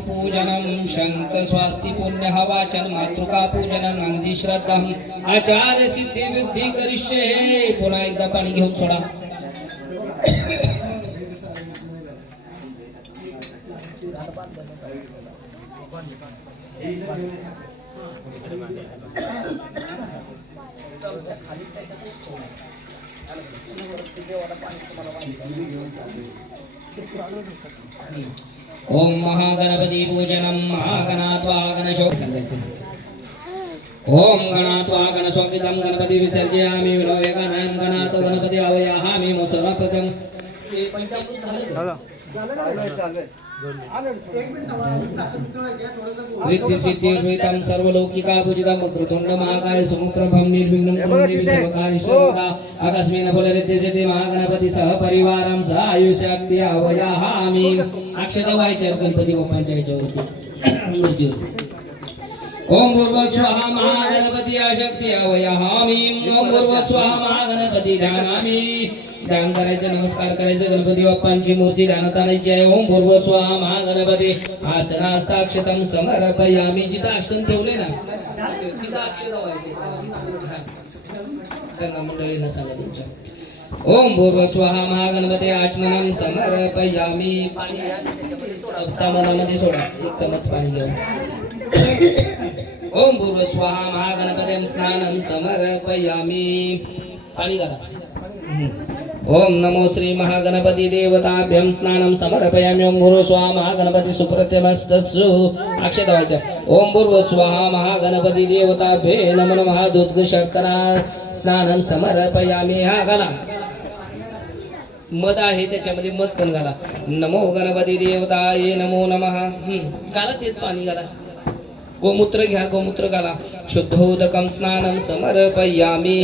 पूजनम शंख स्वास्ति पुण्य वाचन मातृका पूजन नांदी श्रद्धा आचार्य सिद्धी विद्धी करिष्ये। पुन्हा एकदा पाणी घेऊन सोडा. ओम महागणपती पूजनम महागणात्वा गणशो सांगायचं. ओम गणात्वा गणशोकितं गणपती विसर्जयामि विलोकनायं गणातो गणपती आवाहयामि सर्वप्रथम. हे पंचामृत झालं. रिद्धी सिद्धी विहितं सर्वलौकिका पूजितं वक्रतुंड महाकाय सुमुप्रभं निर्विघ्नं कुरु देवी सर्वकार्येषु सर्वदा. आकस्मिन् फल रिद्धी सिद्धी महागणपती सह परिवारं सह आयुष्याक्ति आवाहयामि. अक्षता वाहिच्या गणपती बाप्पांच्या याच्यावरती मूर्तीवरती. ओम भूर्भुवः स्वः महागणपती आशक्ती आवाहयामि. ओम भूर्भुवः स्वः महागणपती ध्यानामि. ध्यान करायचं, नमस्कार करायचं, गणपती बाप्पांची मूर्ती ध्यानात आणायची आहे. ओम भूर्भुवः स्वः महागणपती आसनास्ताक्षतं समर्पयामि. जिथं अक्षत ठेवले ना तिथं अक्षत व्हायचे त्यांना मंडळींना सांगा तुमच्या. ओम भूर्भुवः स्वः महागणपती आचमनं समर्पयामि. पाणी मनामध्ये सोडा, एक चमच पाणी घेऊन. ओम भूर्भुवः स्वः महागणपतीं स्नानं समर्पयामि. पाणी घाला. ओम नमो श्री महागणपती देवताभ्यं स्नानं समर्पयामि. ओम भूर्भुवः स्वः महागणपती सुप्रतिमस्तत्सु अक्षत व्हायच्या. ओम भूर्भुवः स्वः महागणपती देवताभ्ये नमो नमः. दूध शर्करा स्नानं समर्पयामि. हा घाला. मध आहे त्याच्यामध्ये मध पण घाला. नमो गणपती देवताये नमो नमः. घाला तेच पाणी घाला. गोमूत्र घ्या, गोमूत्र घाला. शुद्धोदकं स्नानं समर्पयामि.